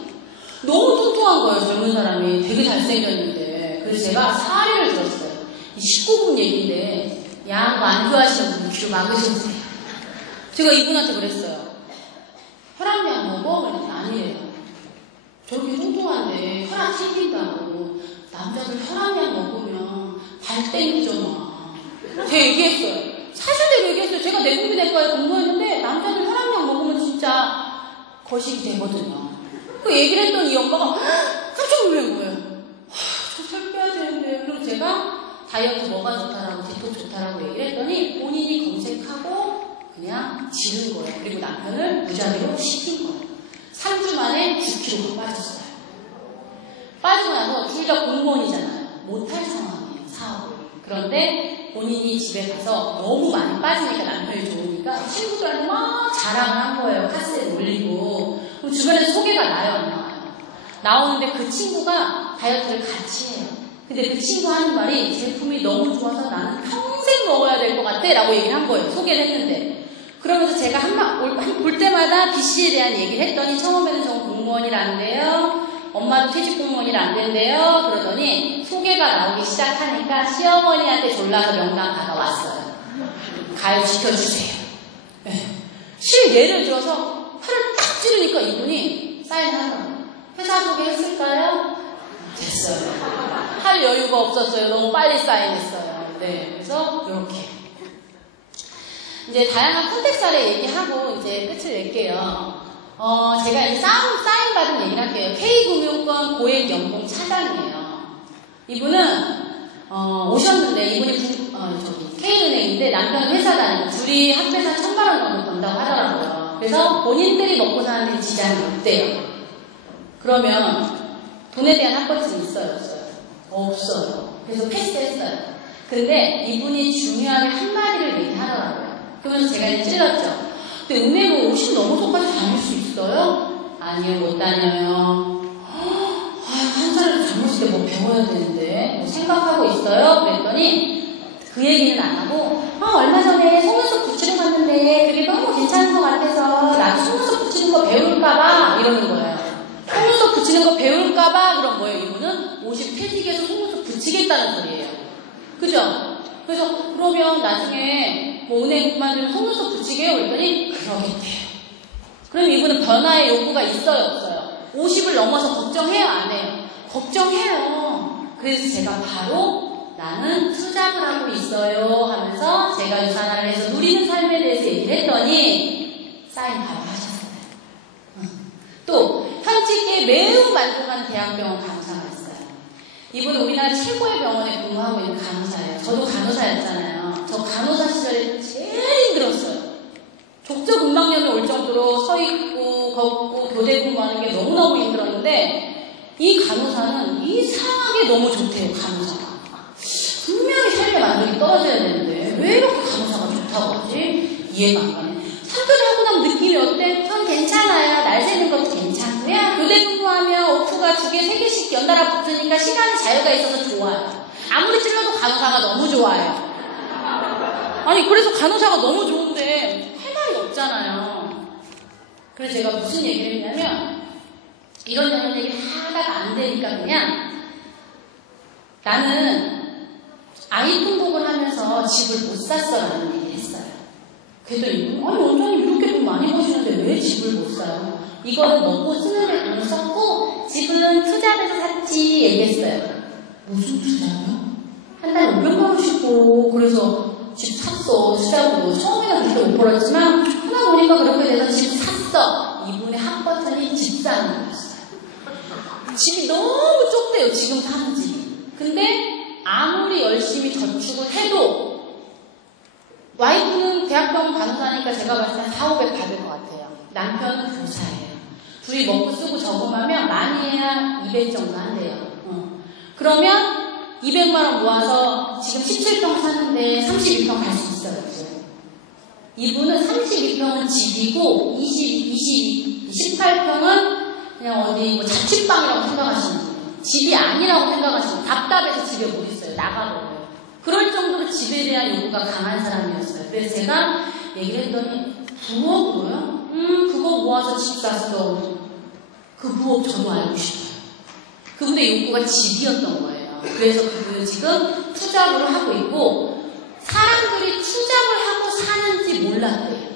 너무 뚱뚱한 거예요. 젊은 사람이. 되게 잘생겼는데. 그래서 제가 사례를 들었어요. 19금 얘기인데 양 안 좋아하시는 분 귀로 막으셔보세요. 제가 이분한테 그랬어요. 혈압약 먹어? 그랬더니 아니래요. 저렇게 뚱뚱한데 혈압 생긴다고. 남자들 혈압약 먹으면 발 땡기잖아. 제가 얘기했어요. 사실대로 얘기했어요. 제가 내분비내과에 근무했는데 남자들 혈압약 먹으면 진짜 거식이 되거든요. 그 얘기를 했더니 이 엄마가 깜짝 놀란 거예요. 저 살 빼야 되는데. 그럼 제가 다이어트 뭐가 좋다라고 디톡스 좋다라고 얘기를 했더니 본인이 검색하고 그냥 지른 거예요. 그리고 남편을 무작위로 시킨 거예요. 3주 만에 9kg가 빠졌어요. 빠지고 나서 둘 다 공무원이잖아요. 못할 상황이에요. 사업을. 그런데 본인이 집에 가서 너무 많이 빠지니까 남편이 좋으니까 친구들한테 막 자랑을 한 거예요. 카스에 올리고. 그럼 주변에서 소개가 나요? 안 나와요? 나오는데 그 친구가 다이어트를 같이 해요. 근데 그 친구 하는 말이 제품이 너무 좋아서 나는 평생 먹어야 될 것 같아 라고 얘기를 한 거예요. 소개를 했는데. 그러면서 제가 볼 때마다 BC에 대한 얘기를 했더니 처음에는 저 공무원이라는데요. 엄마도 퇴직 공무원이라 안 된대요. 그러더니 소개가 나오기 시작하니까 시어머니한테 졸라서 명단 받아왔어요. 가입시켜주세요. 네. 실 예를 들어서 팔을 딱 찌르니까 이분이 사인하더라고요. 회사 소개했을까요? 됐어요. 할 여유가 없었어요. 너무 빨리 사인했어요. 네, 그래서 이렇게 이제 다양한 컨텍스트 아래 얘기하고 이제 끝을 낼게요. 제가 이 사인 받은 얘기를 할게요. K금융권 고액 연봉 차장이에요. 이분은 오셨는데 이분이 K은행인데 남편은 회사 다니고 둘이 합해서 1000만 원 정도 번다고 하더라고요. 그래서 본인들이 먹고 사는 데 지장이 없대요. 그러면 돈에 대한 합법증이 있어요? 없어요? 없어요. 그래서 패스했어요. 근데 이분이 중요하게 한마디를 얘기하더라고요. 그러면서 제가 이제 찔렀죠. 근데 은행은 50 넘어서까지 다닐 수 있어요? 아니요, 못 다녀요. 한 살도 젊었을 때 뭐 배워야 되는데 뭐 생각하고 있어요? 그랬더니 그 얘기는 안 하고 얼마 전에 속눈썹 붙이러 갔는데 그게 너무 괜찮은 것 같아서 나도 속눈썹 붙이는 거 배울까봐 이러는 거예요. 속눈썹 붙이는 거 배울까봐 그런 거예요. 이분은 50 퇴직해서 속눈썹 붙이겠다는 소리예요. 그죠? 그래서 그러면 나중에 뭐 은행 그만두면 속눈썹 붙이게요? 그랬더니 그러겠대요. 그럼 이분은 변화의 욕구가 있어요? 없어요? 50을 넘어서 걱정해요? 안 해요? 걱정해요. 그래서 제가 바로 나는 투잡을 하고 있어요 하면서 제가 유산화를 해서 누리는 삶에 대해서 얘기를 했더니 사인 바로 하셨어요. 또 현직에 매우 만족한 대학병원 간호사가 있어요. 이분은 우리나라 최고의 병원에 근무하고 있는 간호사예요. 저도 간호사였잖아요. 저 간호사 시절에 제일 힘들었어요. 족저근막염이 올 정도로 서 있고 걷고 교대 근무하는 게 너무너무 힘들었는데 이 간호사는 이상하게 너무 좋대요. 간호사가 분명히 삶의 만족이 떨어져야 되는데 왜 이렇게 간호사가 좋다고 하지? 이해가 안 가네. 사교를 하고 나면 느낌이 어때? 전 괜찮아요. 날 새는 것도 괜찮고요. 교대 근무하면 오프가 2개, 3개씩 연달아 붙으니까 시간에 자유가 있어서 좋아요. 아무리 찔러도 간호사가 너무 좋아요. 아니 그래서 간호사가 너무 좋은데 할 말이 없잖아요. 그래서 제가 무슨 얘기를 했냐면 이런 얘기를 하다가 안 되니까 그냥 나는 아이 통곡을 하면서 집을 못 샀어라는 얘기를 했어요. 그랬더니 아니 원장님 이렇게 돈 많이 버시는데 왜 집을 못 사요? 이거는 먹고 쓰는 데 돈을 썼고 집은 투자해서 샀지 얘기했어요. 무슨 투자요? 한 달에 500만 원씩 벌고 그래서 집 샀어 투자로. 처음에는 그렇게 못 벌었지만 하나 보니까 그렇게 돼서 집 샀어. 이분의 한 버튼이 집 사는 거였어요. 집이 너무 좁대요. 지금 사는 집이. 근데 아무리 열심히 저축을 해도 와이프는 대학병원 간호사니까 제가 봤을 때 400, 500 받을 것 같아요. 남편은 교사예요. 둘이 먹고 쓰고 저금하면 많이 해야 200 정도 한대요. 그러면 200만 원 모아서 지금 17평 사는데 32평 갈 수 있어요? 없어요? 이분은 32평은 집이고 18평은 그냥 어디 뭐 자취방이라고 생각하시는 거예요. 집이 아니라고 생각하시면 답답해서 집에 못 있어요. 나가버려요. 그럴 정도로 집에 대한 요구가 강한 사람이었어요. 그래서 제가 얘기를 했더니 부업으로요? 그거 모아서 집 샀어. 그 부업 저도 알고 싶어요. 그분의 욕구가 집이었던 거예요. 그래서 그분은 지금 투잡을 하고 있고 사람들이 투잡을 하고 사는지 몰랐대요.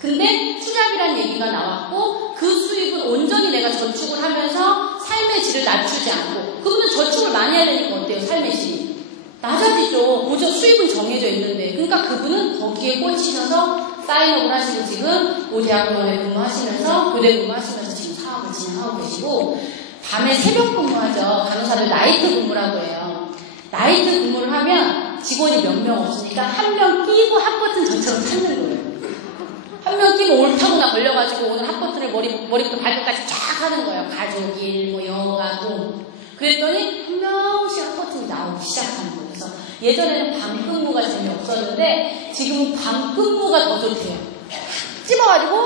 근데 투잡이란 얘기가 나왔고 그 수입은 온전히 내가 저축을 하면서 삶의 질을 낮추지 않고 그분은 저축을 많이 해야 되니까 어때요? 삶의 질이 낮아지죠. 고저 수입은 정해져 있는데 그러니까 그분은 거기에 꽂히셔서 사인업을 하시고 지금 모 대학원에 근무하시면서 교대 근무하시면서 지금 사업을 진행하고 계시고 밤에 새벽 근무하죠. 간호사들 나이트 근무라고 해요. 나이트 근무를 하면 직원이 몇 명 없으니까 한 명 끼고 한 버튼 저처럼 찾는 거예요. 한 명 끼고 옳다구나 걸려가지고 오늘 한 버튼을 머리부터 발끝까지 쫙 하는 거예요. 가족 일, 뭐 영화, 돈. 그랬더니 한 명씩 한 버튼이 나오기 시작하는 거예요. 그래서 예전에는 밤 근무가 재미없었는데 지금은 밤 근무가 더 좋대요. 찝어가지고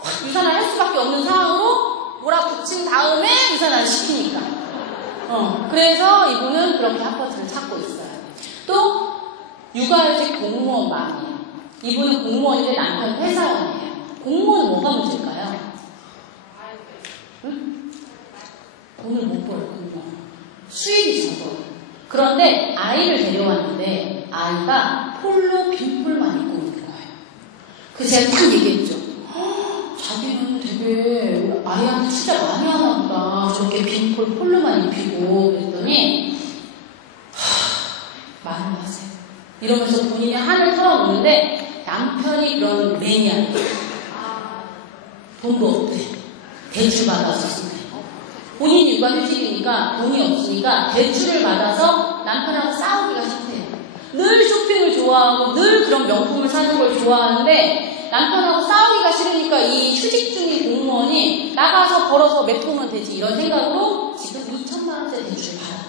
확 유산화를 할 수밖에 없는 상황으로 몰아붙인 다음에 유산화를 시키니까. 그래서 이분은 그렇게 한 버튼을 찾고 있어요. 또 육아휴직 공무원 마음이에요. 이분은 공무원인데 남편 회사원이에요. 공무원은 뭐가 문제일까요? 응? 돈을 못 벌어요. 공무원. 수입이 적어요. 그런데 아이를 데려왔는데 아이가 폴로 빈폴만 입고 있는 거예요. 그래서 제가 딱 얘기했죠. 자기는 되게 아이한테 투자 많이 하나 보다. 저렇게 빈폴 폴로만 입히고 그랬더니 말을 하세요. 이러면서 본인이 한을 털어놓는데 남편이 그런 매니아예요. 돈도 없대. 대출 받아서 본인이 육아휴직이니까 돈이 없으니까 대출을 받아서 남편하고 싸우기가 싫대요. 늘 쇼핑을 좋아하고 늘 그런 명품을 사는 걸 좋아하는데 남편하고 싸우기가 싫으니까 이 휴직 중인 공무원이 나가서 벌어서 몇 돈은 되지 이런 생각으로 지금 2천만 원짜리 대출을 받았다.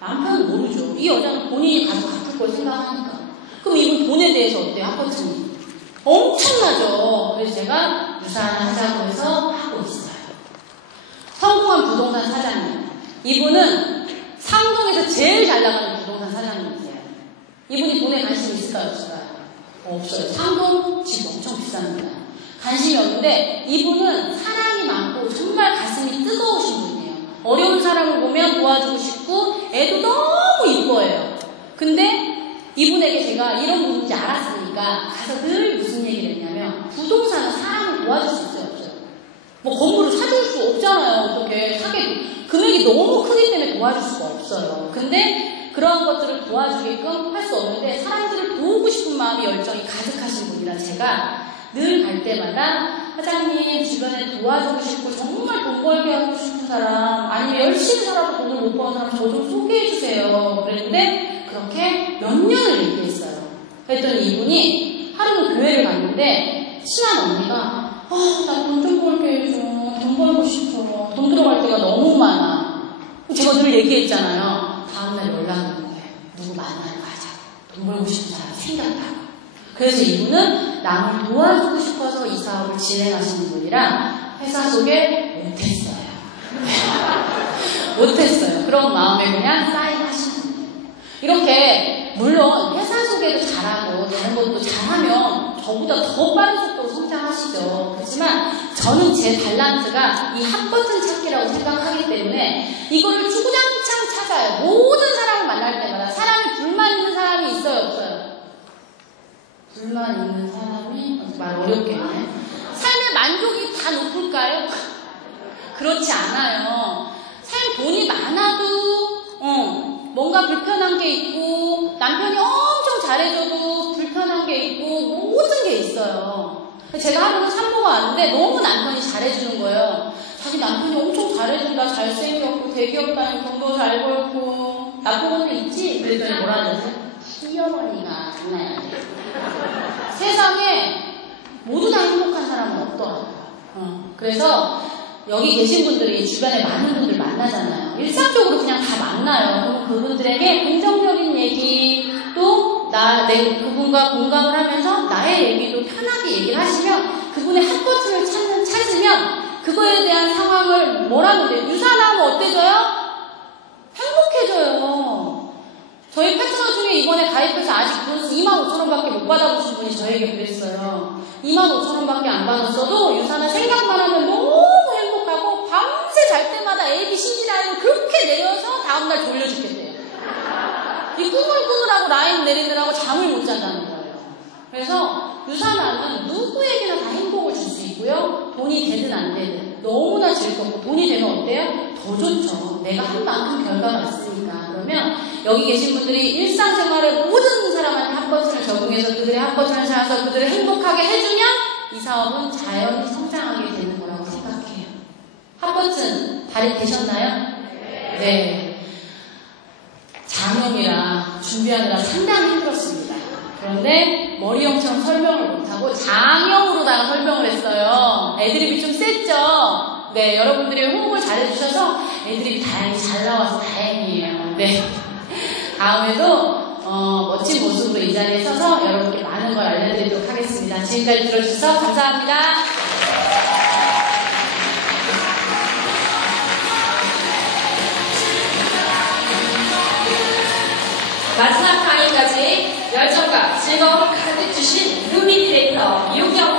남편은 모르죠. 이 여자는 본인이 가서 갚을 걸 생각하니까. 그럼 이분 돈에 대해서 어때요? 합법증이 엄청나죠. 그래서 제가 유산하자고 해서 하고 있어요. 성공한 부동산 사장님. 이분은 상동에서 제일 잘 나가는 부동산 사장님이세요. 이분이 돈에 관심이 있을까요? 없을까요? 없어요. 상동 집 엄청 비쌉니다. 관심이 없는데 이분은 사랑이 많고 정말 가슴이 뜨거우신 분이에요. 어려운 사람을 보면 도와주고 싶고 애도 너무 이뻐해요. 근데 이분에게 제가 이런 분인지 알았으니까 가서 늘 무슨 얘기를 했냐면 부동산은 사람을 도와줄 수 있어요? 없어요? 뭐 건물을 사줄 수 없잖아요. 어떻게 사게 금액이 너무 크기 때문에 도와줄 수가 없어요. 근데 그러한 것들을 도와주게끔 할 수 없는데 사람들을 도우고 싶은 마음이 열정이 가득하신 분이라 제가 늘 갈 때마다 사장님 주변에 도와주고 싶고 정말 돈 벌게 하고 싶은 사람 아니면 열심히 살아도 돈을 못 버는 사람 저 좀 소개해 주세요. 그랬는데 그렇게 몇 년을 얘기했어요. 그랬더니 이분이 하루는 교회를 갔는데 친한 언니가 나 돈 좀 벌게 해줘. 돈 벌고 싶어. 돈 들어갈 때가 너무 많아. 제가 늘 얘기했잖아요. 다음날 연락이 오는 거예요. 누구 만나러 가자. 돈 벌고 싶은 사람 생겼다고. 그래서 이분은 남을 도와주고 싶어서 이 사업을 진행하시는 분이라 회사 소개 못했어요. 못했어요. 그런 마음에 그냥 사인하시는 분이에요. 이렇게 물론 회사 소개도 잘하고 다른 것도 잘하면 저보다 더 빠른 속도로 성장하시죠. 그렇지만 저는 제 달란트가 이 핫버튼 찾기라고 생각하기 때문에 이거를 주구장창 찾아요. 모든 사람을 만날 때마다 사람이 불만 있는 사람이 있어요? 없어요? 불만 있는 사람이 말 어렵겠네. 삶의 만족이 다 높을까요? 그렇지 않아요. 삶 돈이 많아도 뭔가 불편한 게 있고 남편이 엄청 잘해줘도 불편한 게 있고 모든 게 있어요. 제가 하루는 산모가 왔는데 너무 남편이 잘해주는 거예요. 자기 남편이 엄청 잘해준다. 잘생겼고 대기업 다니고 돈도 잘 벌고 나쁜 것도 있지? 그랬더니 뭐라 하지? 시어머니가 장난이 아니에요. 세상에 모두 다 행복한 사람은 없더라고요. 그래서 여기 계신 분들이 주변에 많은 분들 만나잖아요. 일상적으로 그냥 다 만나요. 그럼 그분들에게 긍정적인 얘기 또 그분과 공감을 하면서 나의 얘기도 편하게 얘기를 하시면 그분의 핫버튼을 찾으면 그거에 대한 상황을 뭐라고 해요? 유산하면 어때져요? 행복해져요. 저희 파트너 중에 이번에 가입해서 아직 돈 25,000원밖에 못 받아보신 분이 저에게 그랬어요. 25,000원밖에 안 받았어도 유산을 생각만 하면 너무 행복하고 밤새 잘 때마다 애기 심지라인을 그렇게 내려서 다음날 졸려 죽겠대요. 이 꾸물꾸물하고 라인 내리느라고 잠을 못 잔다는 거예요. 그래서 유산하면 누구에게나 다 행복을 줄 수 있고요. 돈이 되든 안 되든 너무나 즐겁고 돈이 되면 어때요? 더 좋죠. 내가 한 만큼 결과가 있으니까. 그러면 여기 계신 분들이 일상생활의 모든 사람한테 핫버튼을 적용해서 그들의 핫버튼을 찾아서 그들을 행복하게 해주면 이 사업은 자연히 성장하게 되는 거라고 생각해요. 핫버튼 발휘되셨나요? 네. 장염이라 준비하느라 상당히 힘들었습니다. 그런데 머리형처럼 설명을 못하고 장염으로다가 설명을 했어요. 애드립이 좀 셌죠? 네, 여러분들이 호응을 잘해주셔서 애드립이 다행히 잘 나와서 다행이에요. 네. 다음에도 멋진 모습으로 이 자리에 서서 여러분께 많은 걸 알려드리도록 하겠습니다. 지금까지 들어주셔서 감사합니다. 마지막 강의까지 열정과 즐거움을 가득 주신 루비 디렉터 유경